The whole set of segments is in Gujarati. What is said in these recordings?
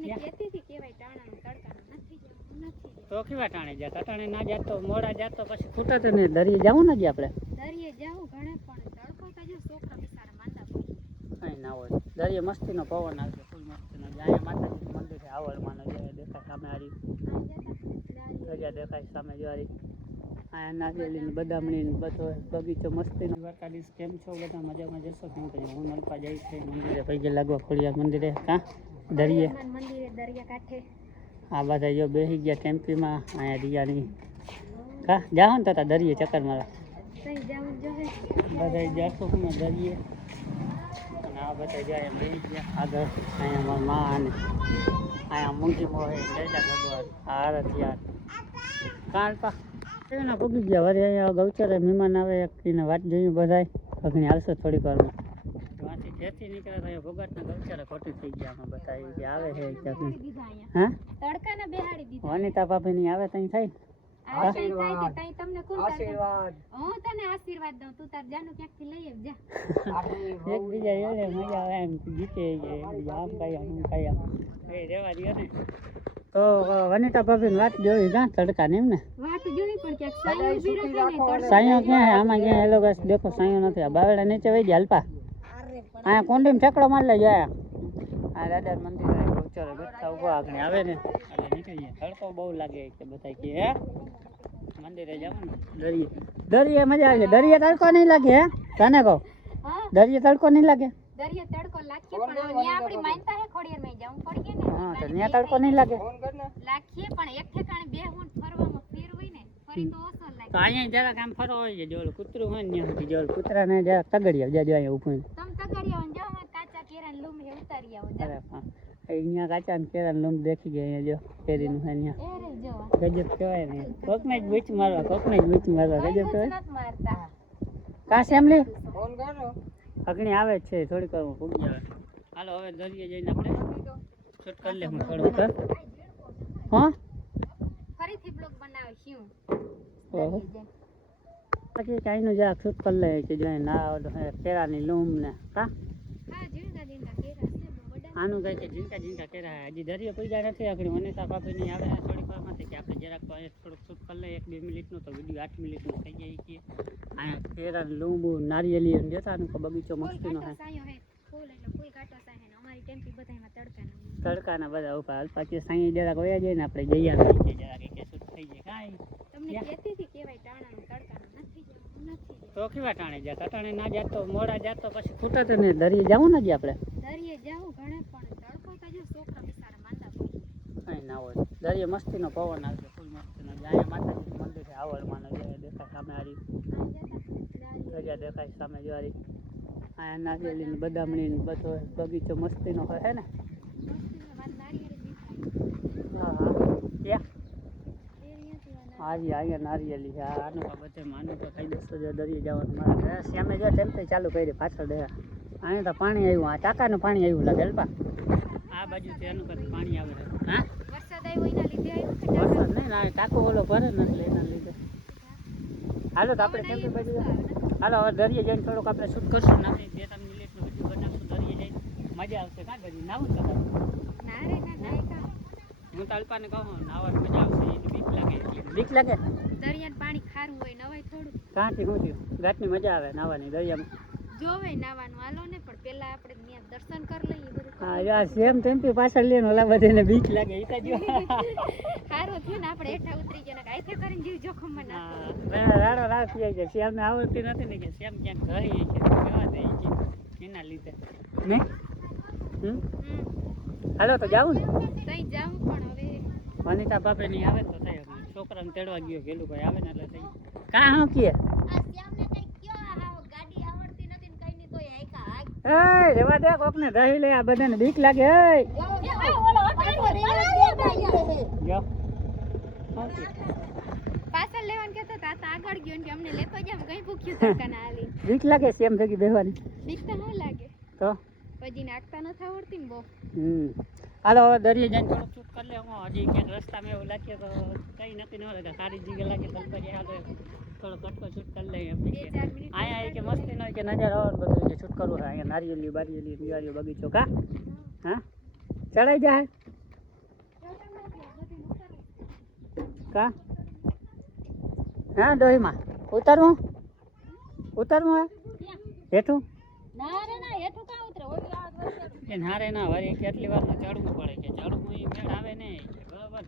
તમને કહેતી હતી કેવાય ટાણાનું તડકાનું નથી જવું નથી તો કેવા ટાણે જા કટાણે ના જાત તો મોડા જાત તો પછી ખૂટત ને દરિયે જાવું ને આપણે દરિયે જાવું ઘણે પણ તડકો તો જો છોકરા બિચારા માંદા પડે કઈ ના હોય દરિયે મસ્તીનો પવન આવશે ફૂલ મસ્તીનો અહીંયા માતાજીનું મંદિર છે આવળમાંનો જે દેખાય સામે હારી ધજા દેખાય સામે જોરી અહીંયા નારિયેળી બદામણી બધો બગીચો મસ્તીનો દ્વારકાધીશ કેમ છો બધા મજામાં જશો કેમ કે હું નલપા જઈશ છે મંદિરે પૈગે લાગવા ખોડિયાર મંદિરે કાં દરિયે મંદિરે દરિયા કાંઠે આ બધા જો બેસી ગયા ટેમ્પીમાં અહીંયા રિયાની કા જાઓ ને તતા દરિયે ચક્કર મારા કઈ જાવું જોહે બધા જાશું હું દરિયે અને આ બધા જાય બેસી ગયા આગળ અહીંયા મારા મા અને અહીંયા મૂંગી મોહે લેલા ભગવાન આરતિયાર કાળપા એના પૂગી ગયા વળી અહીંયા ગૌચરે મહેમાન આવે એકને વાત જોયું બધાય અગ્નિ હાલશો થોડીક વારમાં વાંચી જેથી નીકળ્યા હતા ભોગાટના ગૌચરે ખોટી થઈ ગયા અમે બતાવી કે આવે છે હા તડકાના બેહાડી દીધા વનિતા ભાભીની આવે તઈ થાય આશીર્વાદ તમને કોણ આશીર્વાદ હું તને આશીર્વાદ દઉં તું તાર જાનું ક્યાંકથી લઈ આવજે એકબીજા એને મજા આવે એમ જીતે આમ કયા હું કયા એ રેવા દે ને તો વનિતા ભાભીની વાત જોઈ જા તડકા ને એમ ને વાત જોઈ પણ ક્યાંક સાયો ઉભી રાખે ને સાયો ક્યાં હે આમાં ક્યાં એ લોકો દેખો સાયો નથી આ બાવડા નીચે વહી ગયા હલપા અહીંયા કોંડીમ ઠેકડો મારી લે જાય આ દાદા મંદિર ગૌચરે બેઠા ઉભા આગળ આવે ને એટલે નીકળીએ તડકો બહુ લાગે કે બધા કે હે મંદિરે જાવ ને દરિયે મજા આવે દરિયે તડકો નહીં લાગે હે તને કહો દરિયે તડકો નહીં લાગે દરિયે તડકો લાગે પણ અહીંયા આપણી માનતા હે ખોડિયાર માં જાવું પડી ને હા તો ત્યાં તડકો નહીં લાગે લાખીએ પણ એક ઠેકાણે બેહું ફરવામાં ફેર હોય ને ફરી તો ઓછો લાગે તો અહીંયા જરાક આમ ફરવા હોય છે જો કૂતરું હોય ને ત્યાં સુધી જો કૂતરાને જરાક તગડી આવ જાજો અહીંયા ઊભું તમ તગડી આવો જો કાચા કેરા લૂમ હે ઉતારી આવો જા અહીંયા કાચા ને કેરા લૂમ દેખી ગયા અહીંયા જો કેરીનું છે અહીંયા એ રે જો ગજબ કહેવાય ને કોકને જ બીચ મારવા ગજબ કહેવાય મારતા કા સેમલી ફોન કરો અગ્નિ આવે છે થોડીક વાર પૂગી આવે હાલો હવે દરિયે જઈને આપણે શૂટ કરી લે હું થોડુંક હા ફરીથી બ્લોગ બનાવીશું ઓહો બાકી કાઈનું જરાક શૂટ કરી લે કે જો ના કેરાની લૂમ ને કા હા જીંકા જીંકા કેરા છે બડા આનું કહે કે ઝીંકા કેરા હજી દરિયો પૂજા નથી આગળ વનિતા ભાભીની આવે થોડીક વારમાંથી કે આપણે જરાક થોડુંક શૂટ કરી લઈએ 1-2 મિનિટનું તો વિડીયો 8 મિનિટનું થઈ જાય કે અહીંયા કેરા લીંબુ નારિયેલી જતાનું બગીચો મસ્તીનો છે ફૂલ એટલે ફૂલ કાટો સાહે ને અમારી ટેમ્પી બધામાં તડકાના બધા ઉભા પાછી સાંઈ જરાક વયા જાય ને આપણે જઈ આવીએ કે જરાક કે શૂટ થઈ જાય કાંઈ તમને કહેતી હતી કેવાય ટાણાનું તડકાનું નથી જવું નથી તો કેવા ટાણે જા કટાણે ના જાત તો મોડા જાત તો પછી ખૂટત ને દરિયે જાવું ને આપણે દરિયે જાવું ઘણે પણ તડકો તો જો છોકરા બિચારા માંદા પડે કઈ ના હોય દરિયે મસ્તીનો પવન આવશે ફૂલ મસ્તીનો અહીંયા માતાજીનું મંદિર છે આવળમાંનો જે દેખાય સામે હારી ધજા દેખાય સામે જોરી અહીંયા નારિયેળી બદામણી બધો બગીચો મસ્તીનો છે ને હા હા ક્યાં હાજી અહીંયા નારિયેળી છે આનું તો બધે માનું તો કહી દઈશું જો દરિયે જવાનું મારા શ્યામે જો ટેમ્પે ચાલુ કરી પાછળ દે અહીંયા તો પાણી આવ્યું આ ટાંકાનું પાણી આવ્યું લાગે અલ્પા આ બાજુથી એનું કરતું પાણી આવે છે હા વરસાદ આવ્યો એના લીધે આવ્યું વરસાદ નહીં ના ટાંકો ઓલો ભરે ને એટલે એના લીધે હાલો તો આપણે ટેમ્પે બાજુ હાલો હવે દરિયે જઈને થોડુંક આપણે શૂટ કરશું ને આપણે 2-3 મિનિટનું વિડીયો બનાવશું દરિયે જઈને મજા આવશે કાં દરિયે નાવું ને ના રે ના હું તો અલ્પાને કહું નાવાની મજા આવશે એની બીક લાગે દરિયાનું પાણી ખારું હોય નવાય થોડું કાંથી શું થયું ઘાટની મજા આવે નાવાની દરિયામાં જોવે નાવાનું હાલો ને પણ પેલા આપણે ત્યાં દર્શન કરી લઈએ બધું હા યાર સેમ ટેમ્પી પાછળ લે ઓલા બધાને બીક લાગે એ તો જો સારું થયું ને આપણે હેઠા ઉતરી ગયા ને આઈથે કરીને જીવ જોખમમાં ના રાડો રાડ થઈ જાય સેમને આવડતી નથી ને કે સેમ ક્યાંક ઘરી છે જવા દે છે એના લીધે ને હાલો તો જાવું ને તઈ જાવું પણ હવે વનિતા ભાભીની આવે તો થાય છોકરાને તેડવા ગયો ગેલું ભાઈ આવે ને એટલે થઈ કાં હું કીએ રેવા દે કોકને રહી લે આ બધાને બીક લાગે પાછળ લેવાનું કહેતો તો આગળ ગયો ને કે અમને લેતો જાવ કઈ ભૂખ્યું તડકાના હાલી બીક લાગે સેમ ભેગી બેહવાની બીક તો ન લાગે તો પછી નાખતા નથી આવડતી ને બહુ હાલો હવે દરિયે જઈને થોડુંક શૂટ કરી લે હું હજી ક્યાંક રસ્તામાં એવું લાગે તો કઈ નક્કી ન લાગે સારી જગ્યા લાગે તો પછી હાલો થોડો કટકો શૂટ કરી લઈએ અહીંયા કે મસ્તી ન હોય કે નજર આવે બધું કે શૂટ કરવું હોય અહીંયા નારિયેલી બારિયેલી દિવાળીઓ બગીચો કા હા ચડાઈ જાય કા હા ડોહીમાં ઉતારવું ઉતારવું હેઠું ના રે ના હેઠું કાં ઉતરે ઓલી આ વર્ષે એ નારે ના વળી કેટલી વાર ચડવું પડે કે ચડવું એ મેળ આવે નહીં બરાબર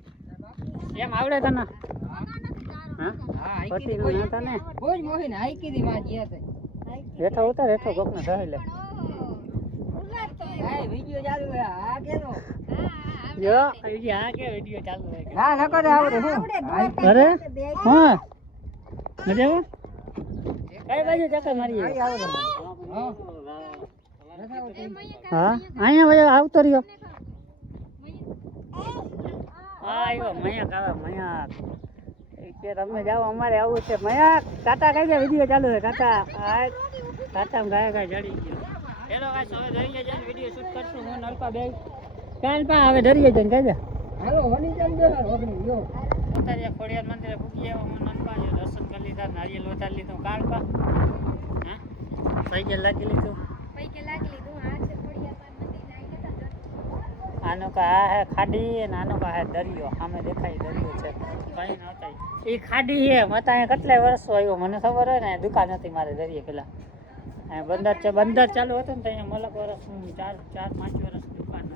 એમ આવડે તને હા પછી નું ના તને કોઈ મોહીને હાઈકી દી માં ગયા તે હેઠો ઉતાર હેઠો કોક ને ધરી લે આ વિડિયો ચાલુ હે આ કેનો જો આ કે વિડિયો ચાલુ છે ના ન કરે આવડે હું અરે હા મજામાં કઈ બાજુ ચક્કર મારીએ આવડે મને હા અહીંયા વયો આવતો રહ્યો હા આવ્યો મયાક આવે મયાક કે તમે જાઓ અમારે આવું છે મયાક ટાટા કઈ જાય વિડીયો ચાલુ છે ટાટા ટાટા ગાય ગાય ચડી ગયો હેલો ગાઈસ હવે દરિયા જઈને વિડીયો શૂટ કરશું હું નલપા બે કાલ પા હવે દરિયા જઈને કઈ હાલો હની ચાલ દે ઓગણી યો ઉતારીએ ખોડિયાર મંદિરે પૂગી આવ્યો હું નલપા જો દર્શન કરી લીધા નારિયેલ વધારી લીધું કાળ પા હા પૈકે લાગી લીધું પૈકે લાગી લીધું આ છે ખોડિયાર મંદિર આવી ગયા આનો કા આ હે ખાડી અને આનો કા હે દરિયો સામે દેખાય દરિયો છે કઈ ન થાય એ ખાડી છે મતા કેટલાય વર્ષો આવ્યો મને ખબર હોય ને દુકાન હતી મારે દરિયે પેલા બંદર છે બંદર ચાલુ હતું ને ત્યાં મલક વર્ષ 4-5 વર્ષ દુકાન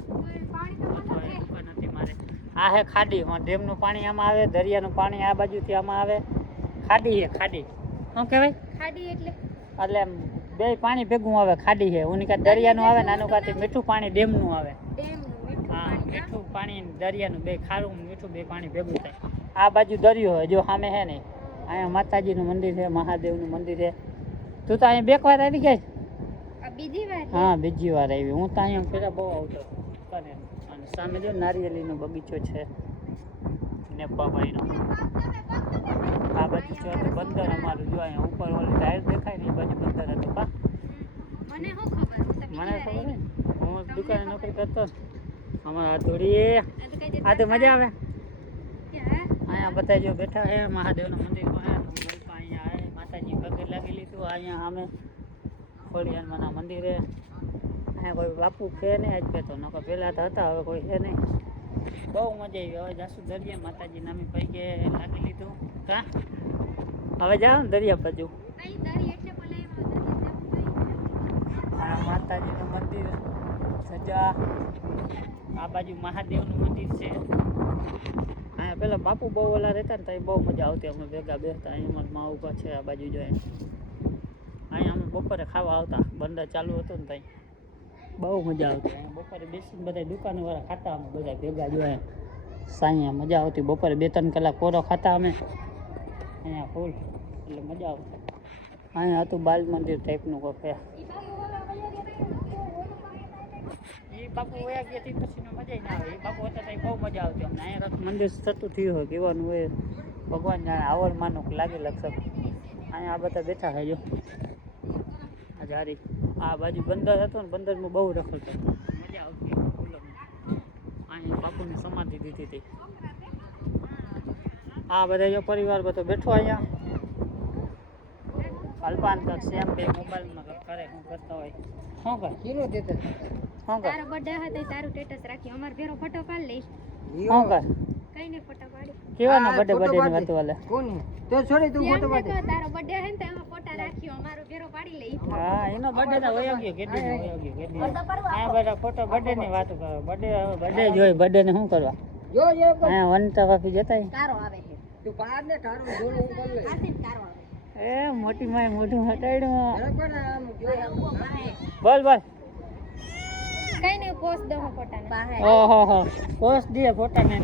હતી મારે આ હે ખાડી ડેમનું પાણી આમાં આવે દરિયાનું પાણી આ બાજુથી આમાં આવે ખાડી છે ખાડી શું કહેવાય ખાડી એટલે બે પાણી ભેગું આવે ખાડી છે ઉની કા દરિયાનું આવે ને આનું કાથી મીઠું પાણી ડેમનું આવે ડેમનું મીઠું હા મીઠું પાણી દરિયાનું બે ખારું મીઠું બે પાણી ભેગું થાય આ બાજુ દરિયો હોય જો સામે છે ને અહીંયા માતાજીનું મંદિર છે મહાદેવનું મંદિર છે તું તો અહીંયા બે વાર આવી ગયા આ બીજી વાર હા બીજી વાર આવી હું તો અહીંયા પેલા બહુ આવતો અને સામે જો નારિયેલીનો બગીચો છે નેપાભાઈનો આ બાજુ જો તો બંદર અમારું જો અહીંયા ઉપર ઓલી ટાયર દેખાય ને એ બાજુ બંદર હતું પા મને શું ખબર હું તો મને બીજી ખબર વાર ને હું દુકાને નોકરી કરતો ને અમારા થોડી આ તો મજા આવે અહીંયા બધા જો બેઠા છે મહાદેવનું મંદિર પાસે અહીંયા આવે માતાજી પગે લાગી લીધું અહીંયા સામે ખોડિયારમાંના મંદિરે અહીંયા કોઈ બાપુ છે નહીં આજ તો નકર પહેલાં તો હતા હવે કોઈ છે નહીં બહુ મજા આવી હવે જાસુ દરિયા માતાજી નામે પગે લાગી લીધું કા હવે જાઓ ને દરિયા બાજુ અહીં દરી એટલે બોલાવ્યો આ માતાજીનું મંદિર સજા આ બાજુ મહાદેવનું મંદિર છે અહીંયા પેલા બાપુ બહુ ઓલા રહેતા ને તો બહુ મજા આવતી અમે ભેગા બેસતા અહીંયા અમારા મા ઉભા છે આ બાજુ જોઈએ અહીંયા અમે બપોરે ખાવા આવતા બંદર ચાલુ હતું ને ત્યાં બહુ મજા આવતી અહીંયા બપોરે બેસીને બધા દુકાનવાળા ખાતા અમે બધા ભેગા જોઈએ સાંયા મજા આવતી બપોરે 2-3 કલાક કોરો ખાતા અમે અહીંયા ફૂલ એટલે મજા આવતી અહીંયા હતું બાલ મંદિર ટાઈપનું કોઈ છે એ બાપુ વયા ગયા તે પછીનો મજા ના આવે એ બાપુ હતા ત્યાં બહુ મજા આવતી અમને અહીંયા કાંઈક મંદિર થતું થયું હોય કેવાનું હોય ભગવાન જાણે આવડ માનું લાગે લક્ષક અહીંયા આ બધા બેઠા છે જો આ જારી આ બાજુ બંદર હતો ને બંદરમાં બહુ રખડતો મજા આવતી અહીંયા બાપુની સમાધિ દીધી હતી આ બધા જો પરિવાર બધો બેઠો અહીંયા અલ્પાન કર સેમ બે મોબાઈલમાં કરે શું કરતા હોય શું કર કિલો દેતે શું કર તારો બર્થડે હતો તારું સ્ટેટસ રાખ્યું અમાર ભેરો ફોટો પાડી લઈશ શું કર કઈ ને ફોટો પાડી કેવાનો બર્થડે ની વાત વાલે કોની તો છોડી તું ફોટો પાડે તારો બર્થડે હે ને તો એમાં ફોટા રાખ્યો અમારો ભેરો પાડી લઈ હા એનો બર્થડે તો વયો ગયો કેટલી વયો ગયો કેટલી આ બધા ફોટો બર્થડે ની વાતો કરો બર્થડે જોઈ બર્થડે ને શું કરવા જો જો અહીંયા વનતા વાપી જતા તારો આવે છે તું પાડ ને તારું જોડો હું કરી લે આસીન તારો આવે એ મોટી માય મોઢું હટાડ્યું બરાબર આમ જો બોલ બોલ કઈ ને પોસ્ટ દો ફોટાને બહાર ઓહો હો પોસ્ટ દે ફોટા ને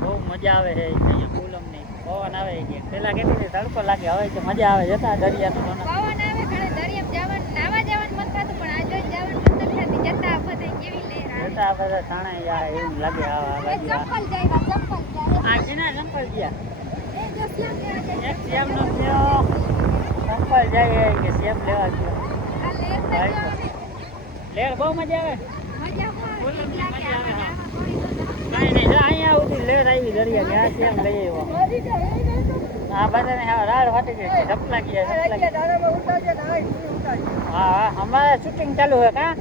બહુ મજા આવે છે અહીંયા ફૂલમ નહીં પવન આવે છે પેલા કેટલી તડકો લાગે હવે તો મજા આવે જતા દરિયાનું પવન આવે ઘણે દરિયામાં જવાનું નાવા જવાનું મન થતું પણ આ જોઈ જવાનું મન થતું જતા બધા કેવી લહેર આવે જતા બધા થાણા જાય એવું લાગે આ બાજુ ચપ્પલ જાય આ કેના ચંપલ ગયા એ દસલા ગયા એક સેમ નો થયો ચંપલ જાય કે સેમ લેવા ગયો આ લેર લેર બહુ મજા આવે મજા ફૂલમ ની મજા આવે હા કાંઈ નહીં અહીંયા સુધી લેર આવી દરિયા ત્યાં સેમ લઈ આવ્યો આ બધાને હા રાડ ફાટી ગઈ ચપલા ગયા તારામાં ઉતારજે ને આ ઉતારજે હા હા અમારે શૂટિંગ ચાલુ હોય કા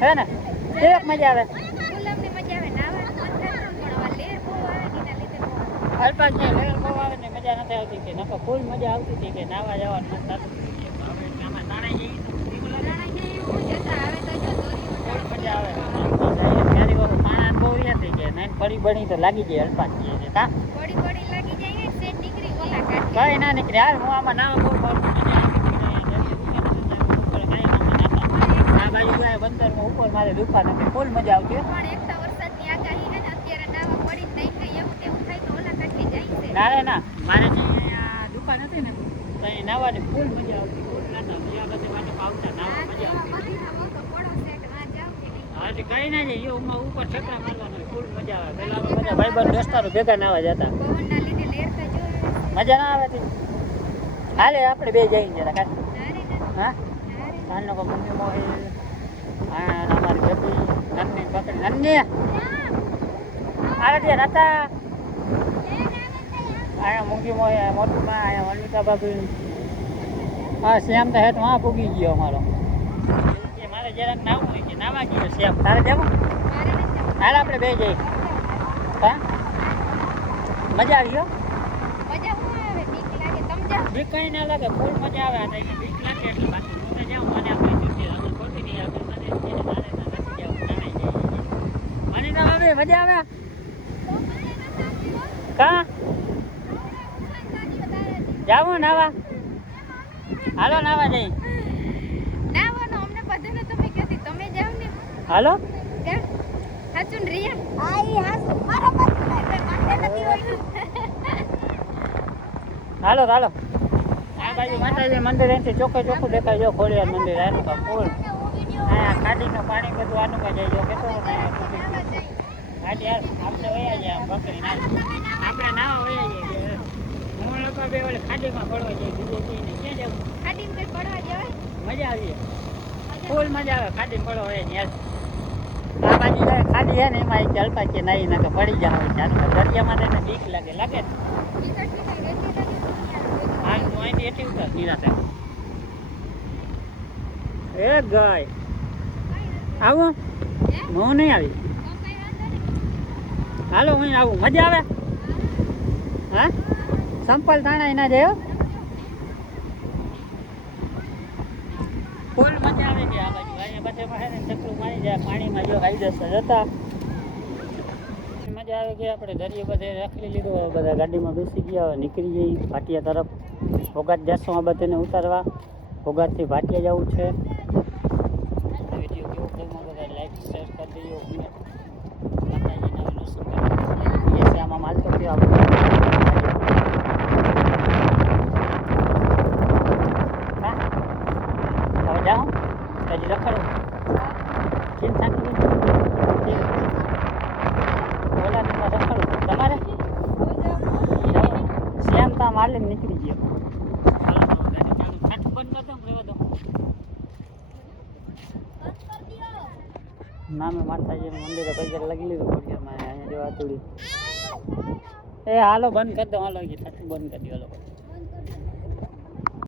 હે ને કેવી મજા આવે ફૂલમ ની મજા આવે નાવા અલ્પા છે લેર બહુ આવે ને મજા નથી આવતી કે નકર ફૂલ મજા આવતી હતી કે નાવા જવાનું મસ્ત થતું હવે આમાં તાણાઈ જઈએ તો એવું લાગે ફૂલ મજા આવે ત્યારે બાબુ પાણા બહુ રહ્યા થઈ ગયા ને પડી બળી તો લાગી જાય અલ્પા છે કા પડી લાગી જાય ને સેટ ડિગ્રી ઓલા કાઢી કઈ ના નીકળે હાલ હું આમાં નાવા બહુ મજા આ બાજુ ગયા બંદરમાં ઉપર મારે દુકાન હતી ફૂલ મજા આવતી પણ એક તો વરસાદની આગાહી છે ને અત્યારે નાવા પડી નહીં કઈ એવું તેવું થાય તો ઓલા કાઢી જાય છે ના રે ના મારે જે અહીંયા દુકાન હતી ને તો અહીંયા નાવાની ફૂલ મજા આવતી ફૂલ નાતા બીજા બધે માટે આવતા નાવા મજા આવતી હા કઈ ના જાય એમાં ઉપર છકડા મારવાનો ફૂલ મજા આવે પેલા અમે બધા ભાઈબંધ દોસ્તારો ભેગા નાવા જતા પવનના લીધે લેર તો જો મજા ના આવે હાલે આપણે બે જઈને જરા કાંઈ હા સાંજનો કો મમ્મી મોહી હા અમારી બેબી નન્ની પકડી નન્ની આરતી નતા આયા મૂંગી મોહી મોટું માં આયા વનિતા ભાભી હા શ્યામ તો હેઠ વાં પૂગી ગયો અમારો કે મારે જરાક નાવું હોય કે નાવા ગયો શ્યામ તારે જવું હાલ આપણે બે જઈએ હા મજા આવી ગયો મજા હું આવે બીક લાગે તમ જાઓ બીક કઈ ના લાગે ફૂલ મજા આવે આ તો બીક લાગે એટલે બાકી તમે જાઓ મને આપણે ચૂકી અમે ખોટી નહીં આવે મને એને મારે તો નથી જાવ નાઈ જાય મને ના આવે મજા આવે કા જાવું નાવા હાલો નાવા જઈ નાવાનો અમને બધાને તમે કહેતી તમે જાવ ને હાલો કે હાચું ને રિયા આઈ હાસ મારા પાસે માથે નથી હોય હાલો હાલો આ બાજુ માતાજી મંદિર અહીંથી ચોખ્ખે ચોખ્ખું દેખાય જો ખોડિયાર મંદિર આનું કા ફૂલ આ ખાડીનું પાણી બધું આનું કા જાય જો કેતો ગાડી યાર આપણે વયા જાય આમ બકરી ના આપણે નાવા વયા જઈએ હું લોકો બે ઓલે ખાડીમાં પડવા જઈએ બીજે જઈને ક્યાં જવું ખાડીમાં કઈ પડવા જવાય મજા આવી ફૂલ મજા આવે ખાડીમાં પડવા વયા યાર આ બાજુ જાય ખાડી છે ને એમાં એક અલ્પા કે નહીં ના કે પડી જાય ચાલુ દરિયામાં તેને બીક લાગે લાગે હા હું અહીંથી એટલી ઉતર નિરાતે એ ગાય આવો હું નહીં આવી હાલો હું આવું મજા આવે હા સંપલ થાણા ના જાય ફૂલ મજા આવે છે આ બાજુ અહીંયા બધે પાસે ચકલું મારી જાય પાણીમાં જો કાયદેસર જતા મજા આવે કે આપણે દરિયે બધે રાખી લીધું હવે બધા ગાડીમાં બેસી ગયા હવે નીકળી જઈ ભાટિયા તરફ ભોગાત જશું આ બધાને ઉતારવા ભોગાતથી ભાટિયા જવું છે વિડીયો કેવો ગમ્યો બધા લાઈક શેર કરી દઈએ માતાજીના વિનોસન કરી આમાં માલતો કયો આપણે હવે જાઉં હજી રખડું કેમ થાકી ઓલા રખડું તમારે શ્યામ તા માલે નીકળી ગયો બંધ કરતો નામે માતાજીનું મંદિરે પૈસા લગી લીધું ખોડિયારમાં અહીંયા જો આતુડી એ હાલો બંધ કરી દો હાલો બંધ કરી દો લોકો